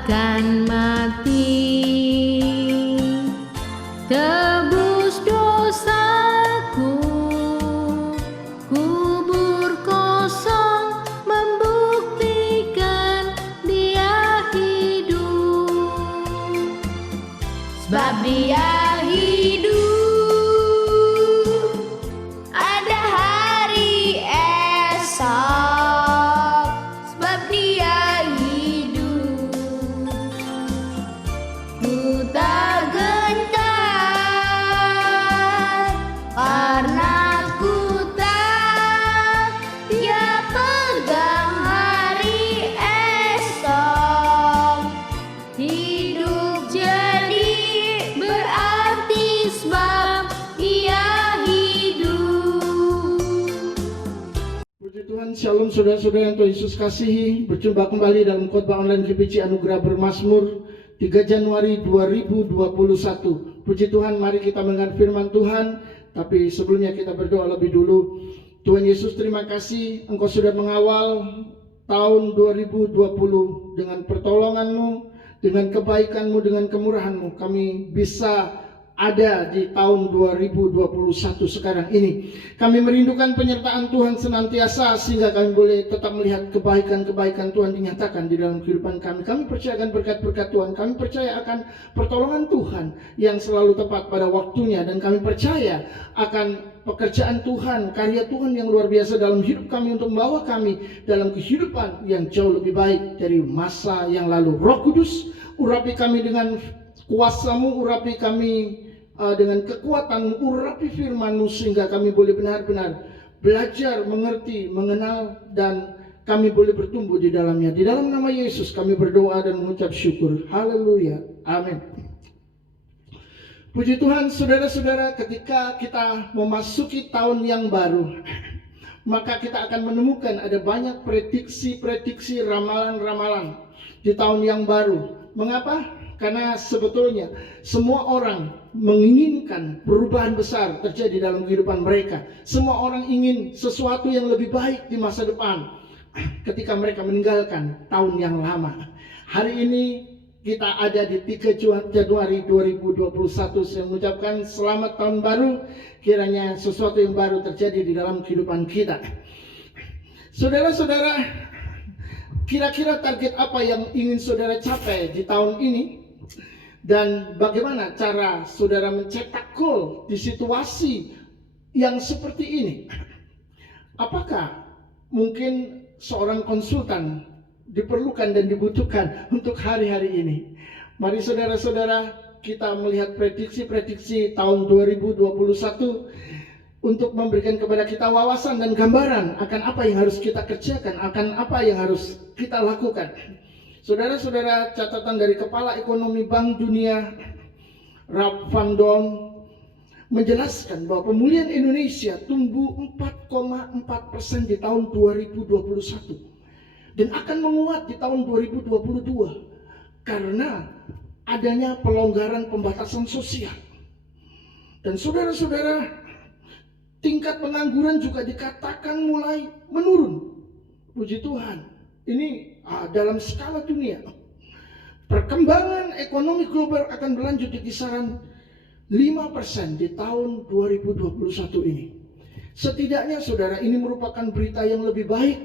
akan mati, tebus dosaku, kubur kosong membuktikan Dia hidup, sebab Dia hidup. Ada hari esok, sebab Dia hidup. Ku tak gentar karena ku tahu Dia pegang hari esok. Hidup jadi berarti sebab Dia hidup. Puji Tuhan, shalom saudara-saudara yang Tuhan Yesus kasihi. Berjumpa kembali dalam khotbah online GPC Anugerah Bermazmur 3 Januari 2021. Puji Tuhan, mari kita mendengar firman Tuhan. Tapi sebelumnya kita berdoa lebih dulu. Tuhan Yesus, terima kasih Engkau sudah mengawal tahun 2020 dengan pertolongan-Mu, dengan kebaikan-Mu, dengan kemurahan-Mu. Kami bisa ada di tahun 2021 sekarang ini. Kami merindukan penyertaan Tuhan senantiasa sehingga kami boleh tetap melihat kebaikan-kebaikan Tuhan dinyatakan di dalam kehidupan kami. Kami percaya akan berkat-berkat Tuhan. Kami percaya akan pertolongan Tuhan yang selalu tepat pada waktunya. Dan kami percaya akan pekerjaan Tuhan, karya Tuhan yang luar biasa dalam hidup kami untuk membawa kami dalam kehidupan yang jauh lebih baik dari masa yang lalu. Roh Kudus, urapi kami dengan kuasa-Mu, urapi kami dengan kekuatan-Mu, urapi firman-Mu sehingga kami boleh benar-benar belajar, mengerti, mengenal, dan kami boleh bertumbuh di dalamnya. Di dalam nama Yesus kami berdoa dan mengucap syukur. Haleluya. Amin. Puji Tuhan, saudara-saudara, ketika kita memasuki tahun yang baru, maka kita akan menemukan ada banyak prediksi-prediksi, ramalan-ramalan di tahun yang baru. Mengapa? Karena sebetulnya semua orang menginginkan perubahan besar terjadi dalam kehidupan mereka. Semua orang ingin sesuatu yang lebih baik di masa depan ketika mereka meninggalkan tahun yang lama. Hari ini kita ada di 3 Januari 2021. Saya mengucapkan selamat tahun baru. Kiranya sesuatu yang baru terjadi di dalam kehidupan kita. Saudara-saudara, kira-kira target apa yang ingin saudara capai di tahun ini? Dan bagaimana cara saudara mencetak gol di situasi yang seperti ini? Apakah mungkin seorang konsultan diperlukan dan dibutuhkan untuk hari-hari ini? Mari saudara-saudara kita melihat prediksi-prediksi tahun 2021 untuk memberikan kepada kita wawasan dan gambaran akan apa yang harus kita kerjakan, akan apa yang harus kita lakukan. Saudara-saudara, catatan dari Kepala Ekonomi Bank Dunia, Ralph van Doorn, menjelaskan bahwa pemulihan Indonesia tumbuh 4,4% di tahun 2021 dan akan menguat di tahun 2022 karena adanya pelonggaran pembatasan sosial. Dan saudara-saudara, tingkat pengangguran juga dikatakan mulai menurun. Puji Tuhan. Ini dalam skala dunia. Perkembangan ekonomi global akan berlanjut di kisaran 5% di tahun 2021 ini. Setidaknya saudara, ini merupakan berita yang lebih baik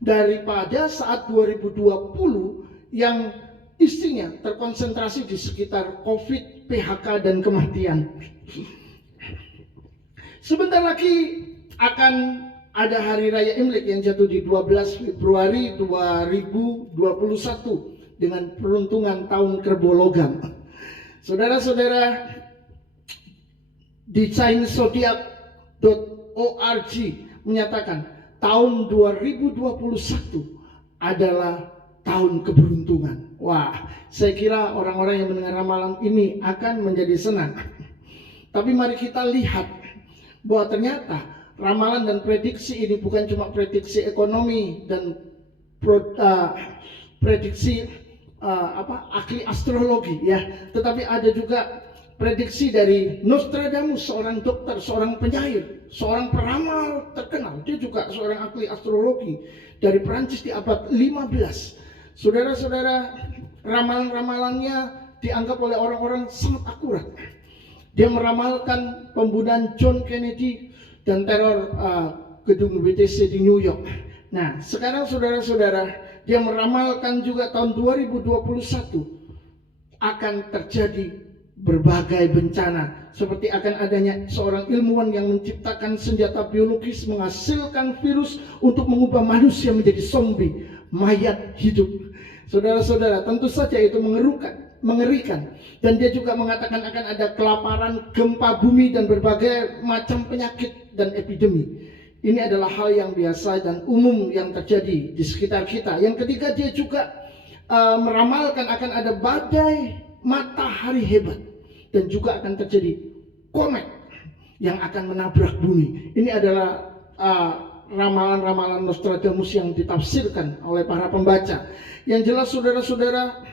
daripada saat 2020 yang isinya terkonsentrasi di sekitar COVID, PHK, dan kematian. Sebentar lagi akan ada hari raya Imlek yang jatuh di 12 Februari 2021 dengan peruntungan tahun kerbau logam. Saudara-saudara, di ChineseZodiac.org menyatakan tahun 2021 adalah tahun keberuntungan. Wah, saya kira orang-orang yang mendengar ramalan ini akan menjadi senang. Tapi mari kita lihat bahwa ternyata ramalan dan prediksi ini bukan cuma prediksi ekonomi dan prediksi ahli astrologi ya, tetapi ada juga prediksi dari Nostradamus, seorang dokter, seorang penyair, seorang peramal terkenal. Dia juga seorang ahli astrologi dari Perancis di abad 15. Saudara-saudara, Ramalan-ramalannya dianggap oleh orang-orang sangat akurat. Dia meramalkan pembunuhan John Kennedy dan teror gedung WTC di New York. Nah, sekarang saudara-saudara, dia meramalkan juga tahun 2021 akan terjadi berbagai bencana, seperti akan adanya seorang ilmuwan yang menciptakan senjata biologis menghasilkan virus untuk mengubah manusia menjadi zombie, mayat hidup. Saudara-saudara, tentu saja itu mengerikan. Dan dia juga mengatakan akan ada kelaparan, gempa bumi, dan berbagai macam penyakit dan epidemi. Ini adalah hal yang biasa dan umum yang terjadi di sekitar kita. Yang ketiga, dia juga meramalkan akan ada badai matahari hebat, dan juga akan terjadi komet yang akan menabrak bumi. Ini adalah ramalan-ramalan Nostradamus yang ditafsirkan oleh para pembaca. Yang jelas saudara-saudara,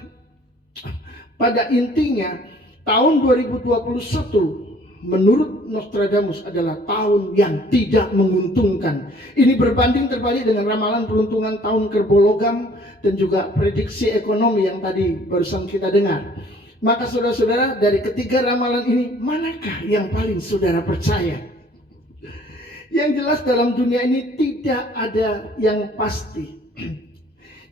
pada intinya tahun 2021 menurut Nostradamus adalah tahun yang tidak menguntungkan. Ini berbanding terbalik dengan ramalan peruntungan tahun kerbau logam dan juga prediksi ekonomi yang tadi barusan kita dengar. Maka saudara-saudara, dari ketiga ramalan ini, manakah yang paling saudara percaya? Yang jelas dalam dunia ini tidak ada yang pasti.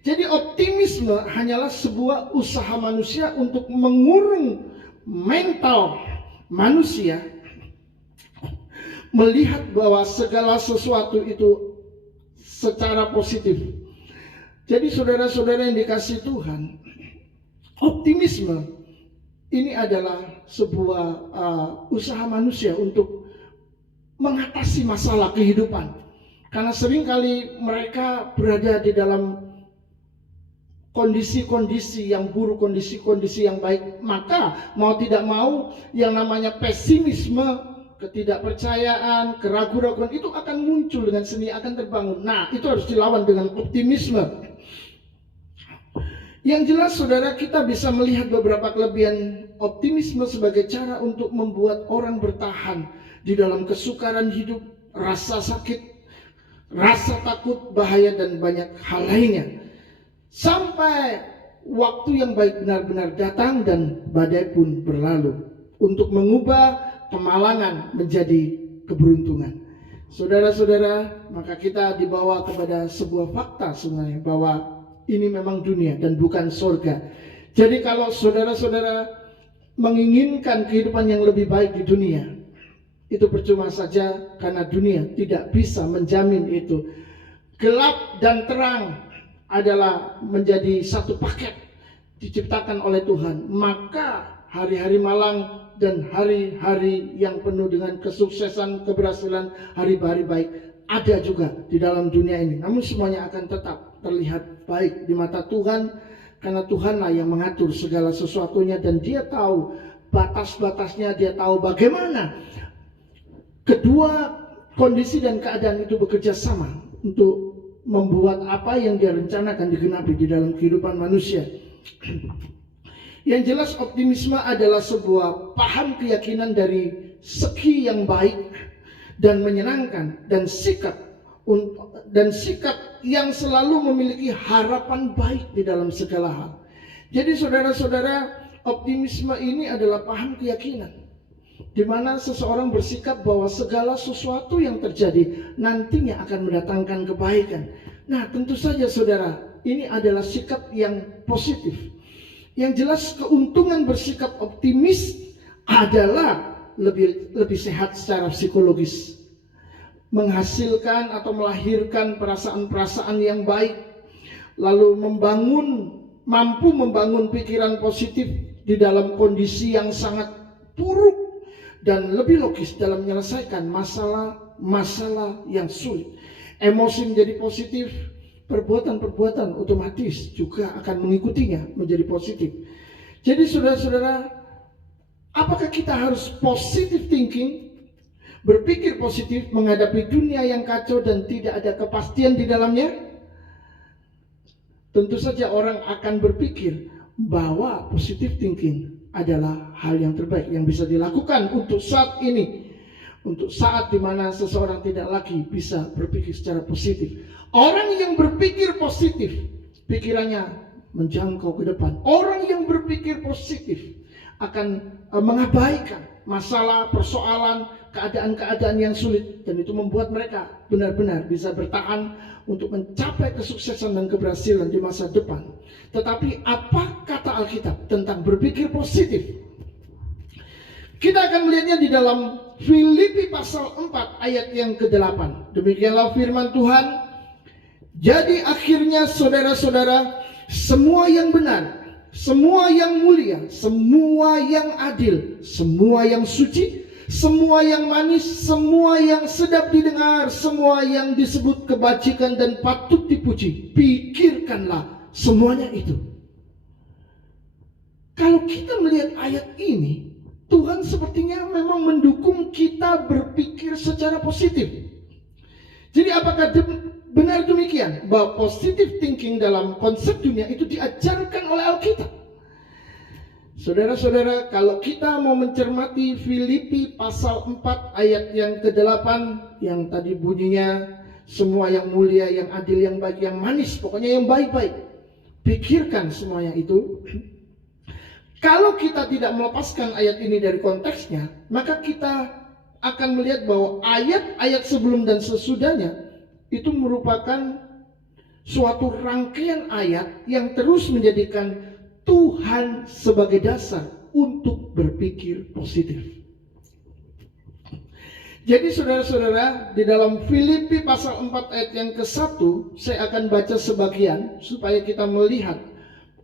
Jadi optimisme hanyalah sebuah usaha manusia untuk mengurung mental manusia melihat bahwa segala sesuatu itu secara positif. Jadi saudara-saudara yang dikasihi Tuhan, optimisme ini adalah sebuah usaha manusia untuk mengatasi masalah kehidupan. Karena seringkali mereka berada di dalam kondisi-kondisi yang buruk, kondisi-kondisi yang baik. Maka mau tidak mau yang namanya pesimisme, ketidakpercayaan, keraguan-keraguan itu akan muncul dengan seni, akan terbangun. Nah, itu harus dilawan dengan optimisme. Yang jelas saudara, kita bisa melihat beberapa kelebihan optimisme sebagai cara untuk membuat orang bertahan di dalam kesukaran hidup, rasa sakit, rasa takut, bahaya, dan banyak hal lainnya. Sampai waktu yang baik benar-benar datang dan badai pun berlalu untuk mengubah kemalangan menjadi keberuntungan. Saudara-saudara, maka kita dibawa kepada sebuah fakta sebenarnya bahwa ini memang dunia dan bukan surga. Jadi kalau saudara-saudara menginginkan kehidupan yang lebih baik di dunia, itu percuma saja karena dunia tidak bisa menjamin itu. Gelap dan terang adalah menjadi satu paket diciptakan oleh Tuhan. Maka hari-hari malang dan hari-hari yang penuh dengan kesuksesan, keberhasilan, hari-hari baik ada juga di dalam dunia ini. Namun semuanya akan tetap terlihat baik di mata Tuhan, karena Tuhanlah yang mengatur segala sesuatunya dan Dia tahu batas-batasnya, Dia tahu bagaimana kedua kondisi dan keadaan itu bekerja sama untuk membuat apa yang Dia rencanakan digenapi di dalam kehidupan manusia. Yang jelas optimisme adalah sebuah paham keyakinan dari segi yang baik dan menyenangkan, dan sikap yang selalu memiliki harapan baik di dalam segala hal. Jadi saudara-saudara, optimisme ini adalah paham keyakinan di mana seseorang bersikap bahwa segala sesuatu yang terjadi nantinya akan mendatangkan kebaikan. Nah, tentu saja saudara, ini adalah sikap yang positif. Yang jelas keuntungan bersikap optimis adalah lebih sehat secara psikologis, menghasilkan atau melahirkan perasaan-perasaan yang baik, lalu mampu membangun pikiran positif di dalam kondisi yang sangat buruk, dan lebih logis dalam menyelesaikan masalah yang sulit. Emosi menjadi positif, perbuatan-perbuatan otomatis juga akan mengikutinya menjadi positif. Jadi saudara-saudara, apakah kita harus positive thinking, berpikir positif menghadapi dunia yang kacau dan tidak ada kepastian di dalamnya? Tentu saja orang akan berpikir bahwa positive thinking adalah hal yang terbaik yang bisa dilakukan untuk saat ini, untuk saat dimana seseorang tidak lagi bisa berpikir secara positif. Orang yang berpikir positif, pikirannya menjangkau ke depan. Orang yang berpikir positif akan mengabaikan masalah, persoalan, keadaan-keadaan yang sulit, dan itu membuat mereka benar-benar bisa bertahan untuk mencapai kesuksesan dan keberhasilan di masa depan. Tetapi apa kata Alkitab tentang berpikir positif? Kita akan melihatnya di dalam Filipi pasal 4 ayat yang ke-8. Demikianlah firman Tuhan. Jadi akhirnya saudara-saudara, semua yang benar, semua yang mulia, semua yang adil, semua yang suci, semua yang manis, semua yang sedap didengar, semua yang disebut kebajikan dan patut dipuji, pikirkanlah semuanya itu. Kalau kita melihat ayat ini, Tuhan sepertinya memang mendukung kita berpikir secara positif. Jadi apakah benar demikian bahwa positive thinking dalam konsep dunia itu diajarkan oleh Alkitab? Saudara-saudara, kalau kita mau mencermati Filipi pasal 4 ayat yang ke-8 yang tadi bunyinya semua yang mulia, yang adil, yang baik, yang manis, pokoknya yang baik-baik, pikirkan semuanya itu. Kalau kita tidak melepaskan ayat ini dari konteksnya, maka kita akan melihat bahwa ayat-ayat sebelum dan sesudahnya itu merupakan suatu rangkaian ayat yang terus menjadikan Tuhan sebagai dasar untuk berpikir positif. Jadi saudara-saudara, di dalam Filipi pasal 4 ayat yang ke-1, saya akan baca sebagian supaya kita melihat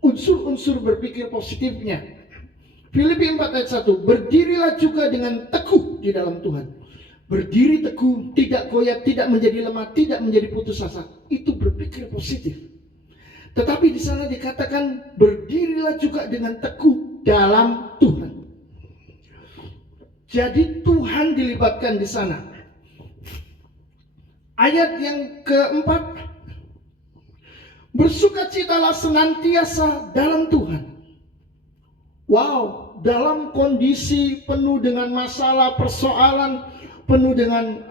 unsur-unsur berpikir positifnya. Filipi 4 ayat 1, berdirilah juga dengan teguh di dalam Tuhan. Berdiri teguh, tidak goyah, tidak menjadi lemah, tidak menjadi putus asa. Itu berpikir positif. Tetapi di sana dikatakan berdirilah juga dengan teguh dalam Tuhan. Jadi Tuhan dilibatkan di sana. Ayat yang keempat, bersukacitalah senantiasa dalam Tuhan. Wow, dalam kondisi penuh dengan masalah, persoalan, penuh dengan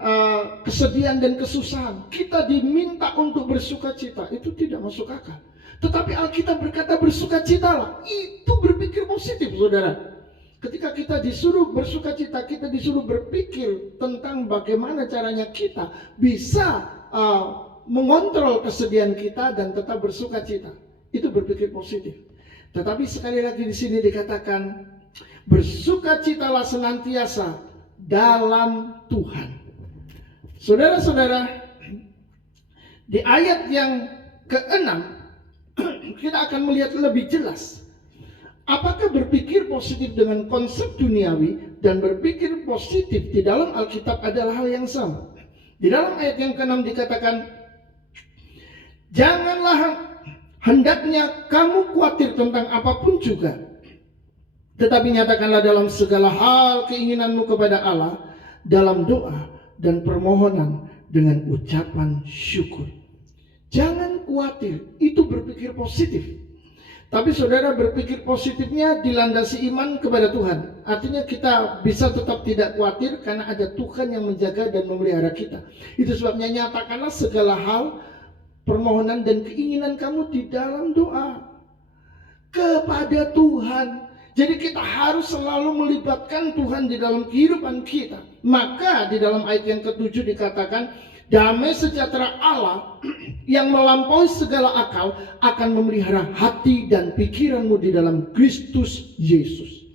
kesedihan dan kesusahan, kita diminta untuk bersukacita. Itu tidak masuk akal. Tetapi Alkitab berkata bersukacitalah. Itu berpikir positif, saudara. Ketika kita disuruh bersukacita, kita disuruh berpikir tentang bagaimana caranya kita bisa mengontrol kesedihan kita dan tetap bersukacita. Itu berpikir positif. Tetapi sekali lagi di sini dikatakan bersukacitalah senantiasa dalam Tuhan. Saudara-saudara, di ayat yang ke-6 kita akan melihat lebih jelas apakah berpikir positif dengan konsep duniawi dan berpikir positif di dalam Alkitab adalah hal yang sama. Di dalam ayat yang ke-6 dikatakan, janganlah hendaknya kamu khawatir tentang apapun juga, tetapi nyatakanlah dalam segala hal keinginanmu kepada Allah dalam doa dan permohonan dengan ucapan syukur. Jangan khawatir, itu berpikir positif. Tapi saudara, berpikir positifnya dilandasi iman kepada Tuhan. Artinya kita bisa tetap tidak khawatir karena ada Tuhan yang menjaga dan memelihara kita. Itu sebabnya nyatakanlah segala hal permohonan dan keinginan kamu di dalam doa kepada Tuhan. Jadi kita harus selalu melibatkan Tuhan di dalam kehidupan kita. Maka di dalam ayat yang ke-7 dikatakan, damai sejahtera Allah yang melampaui segala akal akan memelihara hati dan pikiranmu di dalam Kristus Yesus.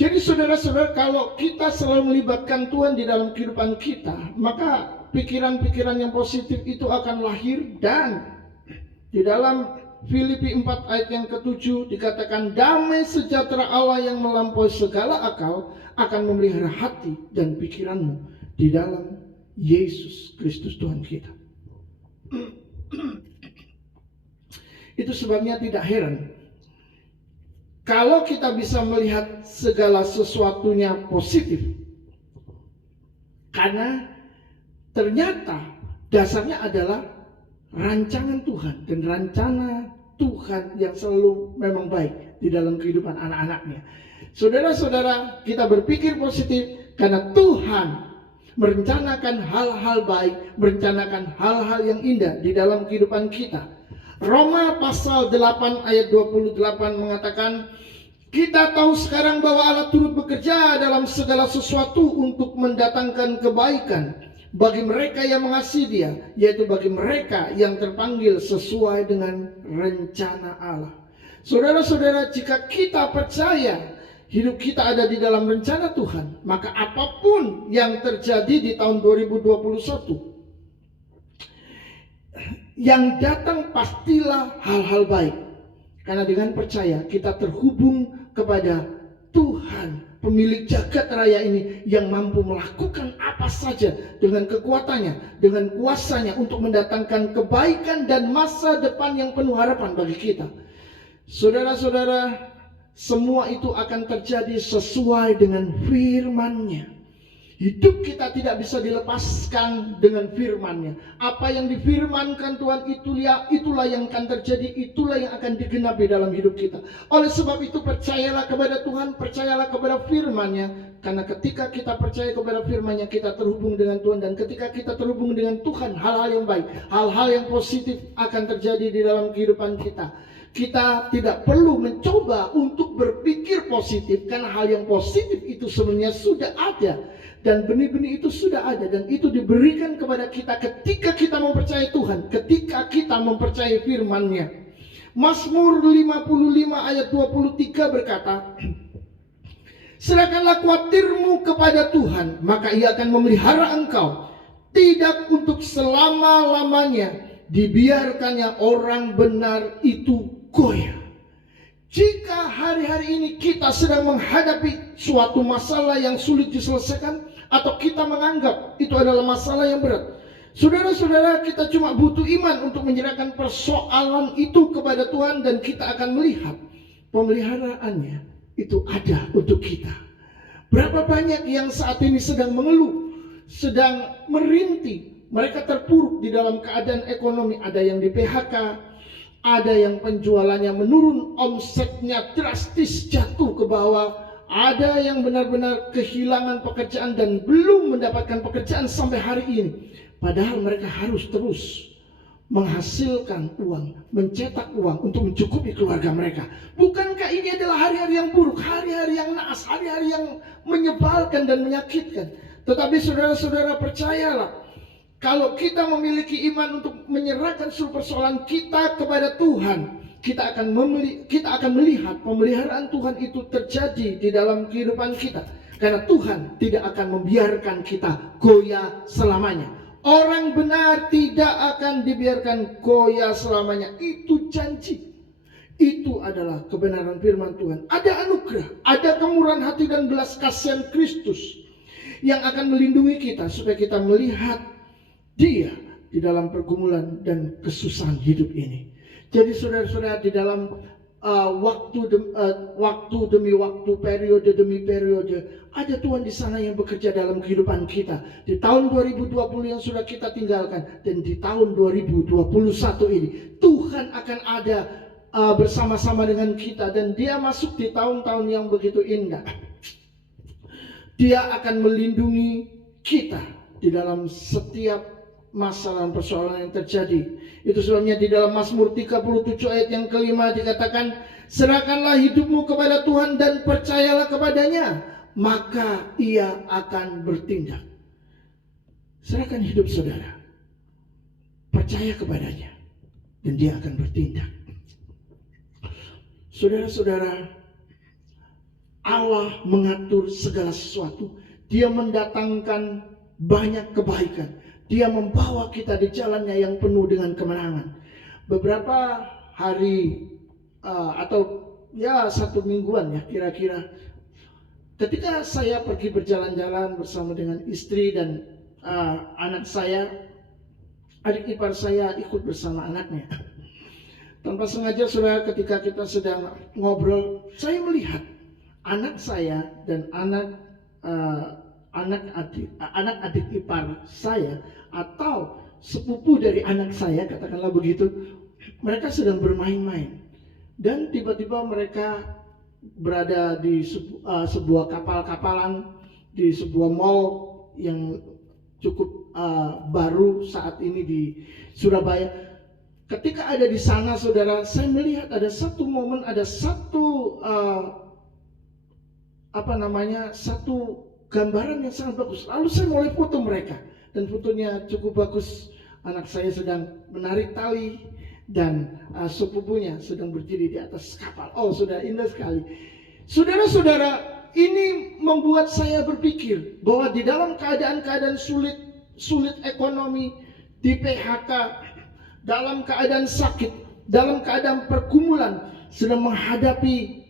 Jadi saudara-saudara, kalau kita selalu melibatkan Tuhan di dalam kehidupan kita, maka pikiran-pikiran yang positif itu akan lahir. Dan di dalam Filipi 4 ayat yang ke-7 dikatakan, damai sejahtera Allah yang melampaui segala akal akan memelihara hati dan pikiranmu di dalam Yesus Kristus Tuhan kita. Itu sebabnya tidak heran kalau kita bisa melihat segala sesuatunya positif, karena ternyata dasarnya adalah rancangan Tuhan, dan rencana Tuhan yang selalu memang baik di dalam kehidupan anak-anaknya. Saudara-saudara, kita berpikir positif karena Tuhan merencanakan hal-hal baik, merencanakan hal-hal yang indah di dalam kehidupan kita. Roma pasal 8 ayat 28 mengatakan, kita tahu sekarang bahwa Allah turut bekerja dalam segala sesuatu untuk mendatangkan kebaikan bagi mereka yang mengasihi Dia, yaitu bagi mereka yang terpanggil sesuai dengan rencana Allah. Saudara-saudara, jika kita percaya hidup kita ada di dalam rencana Tuhan, maka apapun yang terjadi di tahun 2021 yang datang pastilah hal-hal baik. Karena dengan percaya kita terhubung kepada Tuhan, pemilik jagat raya ini, yang mampu melakukan apa saja dengan kekuatannya, dengan kuasanya untuk mendatangkan kebaikan dan masa depan yang penuh harapan bagi kita. Saudara-saudara, semua itu akan terjadi sesuai dengan firman-Nya. Hidup kita tidak bisa dilepaskan dengan firman-Nya. Apa yang difirmankan Tuhan itulah yang akan terjadi, itulah yang akan digenapi dalam hidup kita. Oleh sebab itu percayalah kepada Tuhan, percayalah kepada firman-Nya. Karena ketika kita percaya kepada firman-Nya, kita terhubung dengan Tuhan. Dan ketika kita terhubung dengan Tuhan, hal-hal yang baik, hal-hal yang positif akan terjadi di dalam kehidupan kita. Kita tidak perlu mencoba untuk berpikir positif, karena hal yang positif itu sebenarnya sudah ada. Dan benih-benih itu sudah ada, dan itu diberikan kepada kita ketika kita mempercayai Tuhan, ketika kita mempercayai firman-Nya. Mazmur 55 ayat 23 berkata, serahkanlah khawatirmu kepada Tuhan, maka Ia akan memelihara engkau. Tidak untuk selama-lamanya dibiarkannya orang benar itu goyah. Jika hari-hari ini kita sedang menghadapi suatu masalah yang sulit diselesaikan, atau kita menganggap itu adalah masalah yang berat, saudara-saudara, kita cuma butuh iman untuk menyerahkan persoalan itu kepada Tuhan, dan kita akan melihat pemeliharaannya itu ada untuk kita. Berapa banyak yang saat ini sedang mengeluh, sedang merintih, mereka terpuruk di dalam keadaan ekonomi. Ada yang di PHK, ada yang penjualannya menurun, omsetnya drastis jatuh ke bawah, ada yang benar-benar kehilangan pekerjaan dan belum mendapatkan pekerjaan sampai hari ini. Padahal mereka harus terus menghasilkan uang, mencetak uang untuk mencukupi keluarga mereka. Bukankah ini adalah hari-hari yang buruk, hari-hari yang naas, hari-hari yang menyebalkan dan menyakitkan? Tetapi saudara-saudara, percayalah, kalau kita memiliki iman untuk menyerahkan seluruh persoalan kita kepada Tuhan, kita akan melihat pemeliharaan Tuhan itu terjadi di dalam kehidupan kita. Karena Tuhan tidak akan membiarkan kita goyah selamanya. Orang benar tidak akan dibiarkan goyah selamanya. Itu janji. Itu adalah kebenaran firman Tuhan. Ada anugerah, ada kemurahan hati dan belas kasihan Kristus yang akan melindungi kita supaya kita melihat Dia di dalam pergumulan dan kesusahan hidup ini. Jadi saudara-saudara, di dalam waktu demi waktu, periode demi periode, ada Tuhan di sana yang bekerja dalam kehidupan kita. Di tahun 2020 yang sudah kita tinggalkan, dan di tahun 2021 ini, Tuhan akan ada bersama-sama dengan kita, dan Dia masuk di tahun-tahun yang begitu indah. Dia akan melindungi kita di dalam setiap masalah dan persoalan yang terjadi. Itu sebabnya di dalam Mazmur 37 ayat yang kelima dikatakan, serahkanlah hidupmu kepada Tuhan dan percayalah kepadanya, maka Ia akan bertindak. Serahkan hidup saudara, percaya kepadanya, dan Dia akan bertindak. Saudara-saudara, Allah mengatur segala sesuatu. Dia mendatangkan banyak kebaikan. Dia membawa kita di jalannya yang penuh dengan kemenangan. Beberapa hari atau ya 1 mingguan ya kira-kira, ketika saya pergi berjalan-jalan bersama dengan istri dan anak saya, adik ipar saya ikut bersama anaknya. Tanpa sengaja saudara, ketika kita sedang ngobrol, saya melihat anak saya dan anak adik ipar saya atau sepupu dari anak saya, katakanlah begitu, mereka sedang bermain-main, dan tiba-tiba mereka berada di sebuah kapal-kapalan di sebuah mall yang cukup baru saat ini di Surabaya. ketika ada di sana saudara, saya melihat ada satu momen, ada satu satu gambaran yang sangat bagus. Lalu saya mulai foto mereka, dan fotonya cukup bagus. Anak saya sedang menarik tali dan sepupunya sedang berdiri di atas kapal. Oh, sudah indah sekali. Saudara-saudara, ini membuat saya berpikir bahwa di dalam keadaan-keadaan sulit ekonomi, di PHK, dalam keadaan sakit, dalam keadaan pergumulan, sedang menghadapi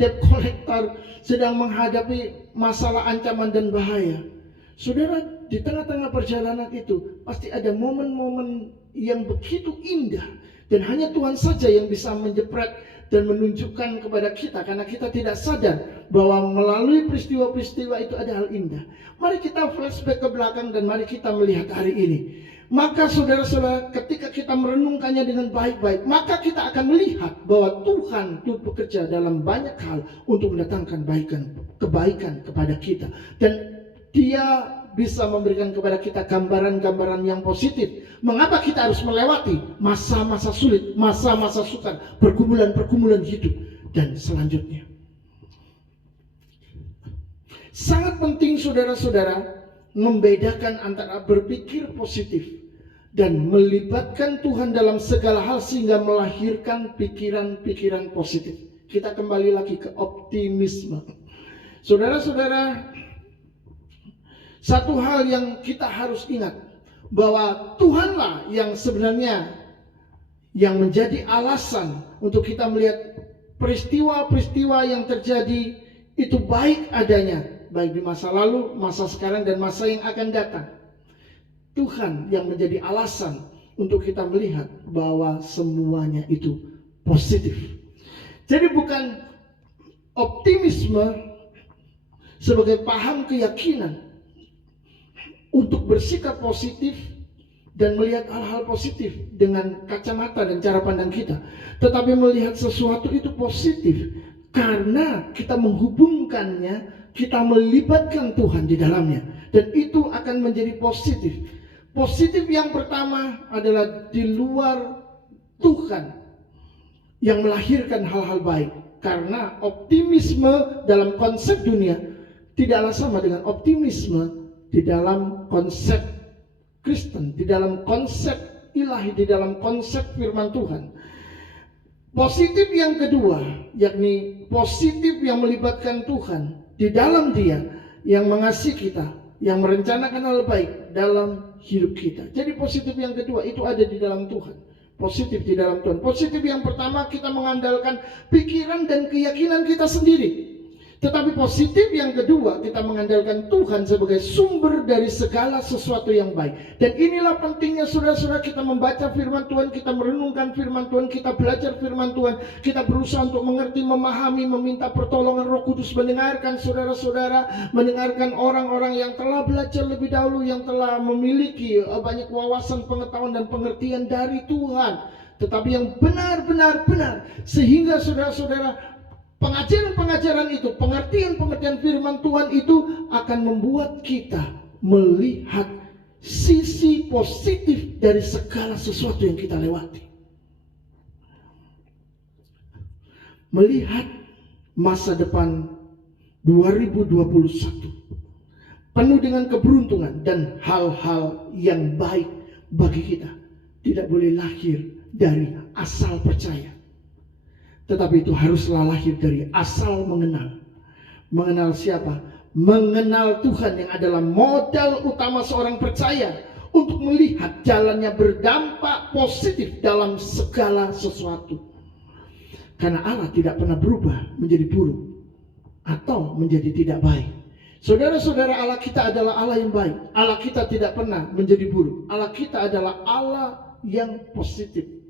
debt collector, sedang menghadapi masalah ancaman dan bahaya. Saudara, di tengah-tengah perjalanan itu pasti ada momen-momen yang begitu indah, dan hanya Tuhan saja yang bisa menjepret dan menunjukkan kepada kita, karena kita tidak sadar bahwa melalui peristiwa-peristiwa itu ada hal indah. Mari kita flashback ke belakang dan mari kita melihat hari ini. Maka saudara-saudara, ketika kita merenungkannya dengan baik-baik, maka kita akan melihat bahwa Tuhan itu bekerja dalam banyak hal untuk mendatangkan kebaikan kepada kita. Dan Dia bisa memberikan kepada kita gambaran-gambaran yang positif. Mengapa kita harus melewati masa-masa sulit, masa-masa sukar, pergumulan-pergumulan hidup, dan selanjutnya. Sangat penting saudara-saudara membedakan antara berpikir positif dan melibatkan Tuhan dalam segala hal sehingga melahirkan pikiran-pikiran positif. Kita kembali lagi ke optimisme. Saudara-saudara, satu hal yang kita harus ingat, bahwa Tuhanlah yang sebenarnya yang menjadi alasan untuk kita melihat peristiwa-peristiwa yang terjadi itu baik adanya, baik di masa lalu, masa sekarang, dan masa yang akan datang. Tuhan yang menjadi alasan untuk kita melihat bahwa semuanya itu positif. Jadi bukan optimisme sebagai paham keyakinan untuk bersikap positif dan melihat hal-hal positif dengan kacamata dan cara pandang kita, tetapi melihat sesuatu itu positif karena kita menghubungkannya, kita melibatkan Tuhan di dalamnya, dan itu akan menjadi positif. Positif yang pertama adalah di luar Tuhan yang melahirkan hal-hal baik, karena optimisme dalam konsep dunia tidaklah sama dengan optimisme di dalam konsep Kristen, di dalam konsep ilahi, di dalam konsep firman Tuhan. Positif yang kedua, yakni positif yang melibatkan Tuhan di dalam Dia yang mengasihi kita, yang merencanakan hal baik dalam hidup kita. Jadi positif yang kedua itu ada di dalam Tuhan. Positif di dalam Tuhan. Positif yang pertama, kita mengandalkan pikiran dan keyakinan kita sendiri. Tetapi positif yang kedua, kita mengandalkan Tuhan sebagai sumber dari segala sesuatu yang baik. Dan inilah pentingnya saudara-saudara, kita membaca firman Tuhan, kita merenungkan firman Tuhan, kita belajar firman Tuhan, kita berusaha untuk mengerti, memahami, meminta pertolongan Roh Kudus, mendengarkan saudara-saudara, mendengarkan orang-orang yang telah belajar lebih dahulu, yang telah memiliki banyak wawasan, pengetahuan, dan pengertian dari Tuhan. Tetapi yang benar-benar benar, sehingga saudara-saudara, pengajaran-pengajaran itu, pengertian-pengertian firman Tuhan itu akan membuat kita melihat sisi positif dari segala sesuatu yang kita lewati. Melihat masa depan 2021 penuh dengan keberuntungan dan hal-hal yang baik bagi kita, tidak boleh lahir dari asal percaya. Tetapi itu haruslah lahir dari asal mengenal. Mengenal siapa? Mengenal Tuhan yang adalah modal utama seorang percaya untuk melihat jalannya berdampak positif dalam segala sesuatu. Karena Allah tidak pernah berubah menjadi buruk atau menjadi tidak baik. Saudara-saudara, Allah kita adalah Allah yang baik. Allah kita tidak pernah menjadi buruk. Allah kita adalah Allah yang positif.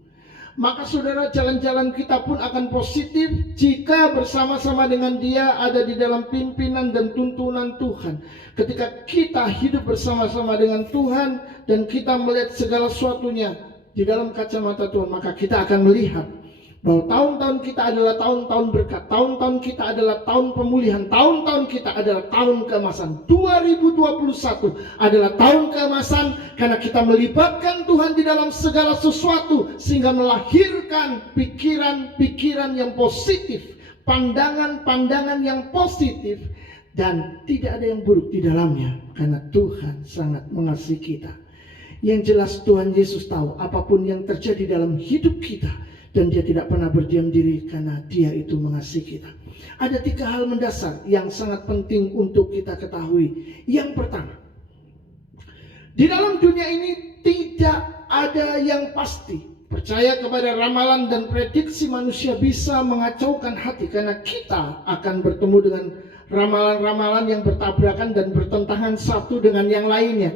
Maka saudara, jalan-jalan kita pun akan positif jika bersama-sama dengan Dia ada di dalam pimpinan dan tuntunan Tuhan. Ketika kita hidup bersama-sama dengan Tuhan dan kita melihat segala sesuatunya di dalam kacamata Tuhan, maka kita akan melihat bahwa tahun-tahun kita adalah tahun-tahun berkat, tahun-tahun kita adalah tahun pemulihan, tahun-tahun kita adalah tahun keemasan. 2021 adalah tahun keemasan karena kita melibatkan Tuhan di dalam segala sesuatu sehingga melahirkan pikiran-pikiran yang positif, pandangan-pandangan yang positif, dan tidak ada yang buruk di dalamnya karena Tuhan sangat mengasihi kita. Yang jelas Tuhan Yesus tahu apapun yang terjadi dalam hidup kita, dan dia tidak pernah berdiam diri karena dia itu mengasihi kita. Ada 3 hal mendasar yang sangat penting untuk kita ketahui. Yang pertama, di dalam dunia ini tidak ada yang pasti. Percaya kepada ramalan dan prediksi manusia bisa mengacaukan hati karena kita akan bertemu dengan ramalan-ramalan yang bertabrakan dan bertentangan satu dengan yang lainnya.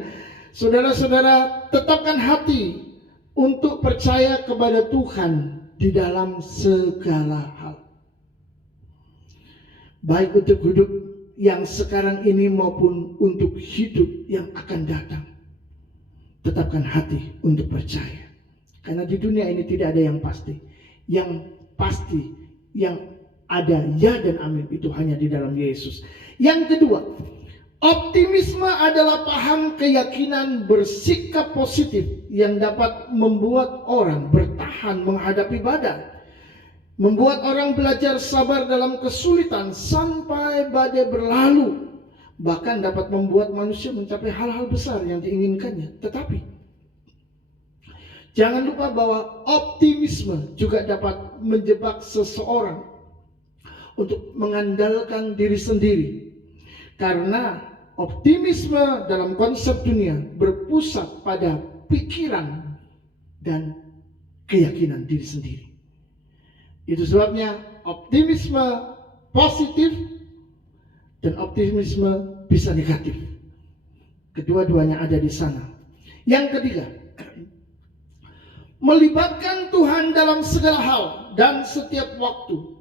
Saudara-saudara, tetapkan hati untuk percaya kepada Tuhan di dalam segala hal, baik untuk hidup yang sekarang ini maupun untuk hidup yang akan datang. Tetapkan hati untuk percaya, karena di dunia ini tidak ada yang pasti. Yang pasti, yang ada ya dan amin, itu hanya di dalam Yesus. Yang kedua, optimisme adalah paham keyakinan bersikap positif yang dapat membuat orang bertahan menghadapi badai. Membuat orang belajar sabar dalam kesulitan sampai badai berlalu. Bahkan dapat membuat manusia mencapai hal-hal besar yang diinginkannya. Tetapi jangan lupa bahwa optimisme juga dapat menjebak seseorang untuk mengandalkan diri sendiri. Karena optimisme dalam konsep dunia berpusat pada pikiran dan keyakinan diri sendiri. Itu sebabnya optimisme positif dan optimisme bisa negatif. Kedua-duanya ada di sana. Yang ketiga, melibatkan Tuhan dalam segala hal dan setiap waktu,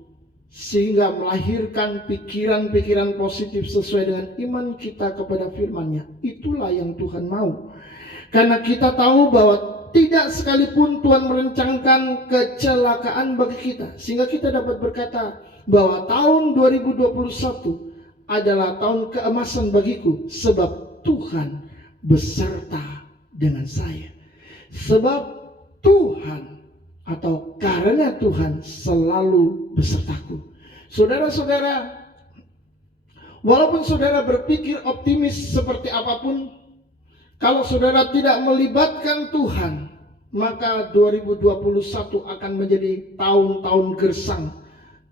sehingga melahirkan pikiran-pikiran positif sesuai dengan iman kita kepada firman-Nya. Itulah yang Tuhan mau. Karena kita tahu bahwa tidak sekalipun Tuhan merencanakan kecelakaan bagi kita, sehingga kita dapat berkata bahwa tahun 2021 adalah tahun keemasan bagiku, sebab Tuhan beserta dengan saya. Sebab Tuhan atau karena Tuhan selalu besertaku. Saudara-saudara, walaupun saudara berpikir optimis seperti apapun, kalau saudara tidak melibatkan Tuhan, maka 2021 akan menjadi tahun-tahun gersang,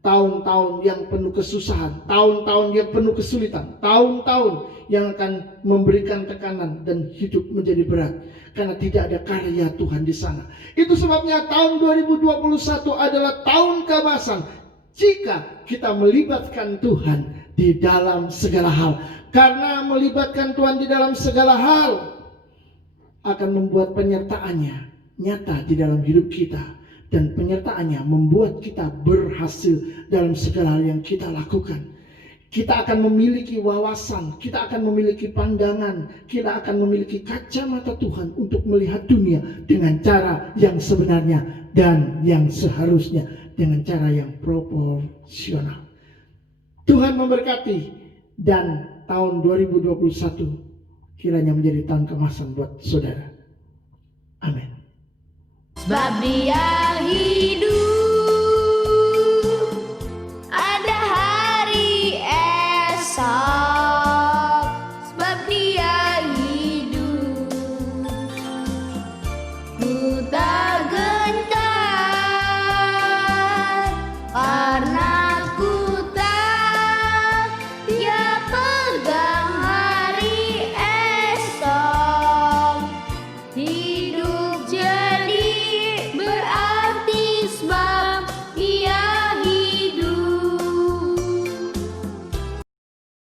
tahun-tahun yang penuh kesusahan, tahun-tahun yang penuh kesulitan, tahun-tahun yang akan memberikan tekanan dan hidup menjadi berat karena tidak ada karya Tuhan di sana. Itu sebabnya tahun 2021 adalah tahun keemasan jika kita melibatkan Tuhan di dalam segala hal. Karena melibatkan Tuhan di dalam segala hal akan membuat penyertaannya nyata di dalam hidup kita, dan penyertaannya membuat kita berhasil dalam segala hal yang kita lakukan. Kita akan memiliki wawasan, kita akan memiliki pandangan, kita akan memiliki kacamata Tuhan untuk melihat dunia dengan cara yang sebenarnya dan yang seharusnya, dengan cara yang proporsional. Tuhan memberkati, dan tahun 2021 kiranya menjadi tahun keemasan buat saudara. Amin. Sebab Dia hidup.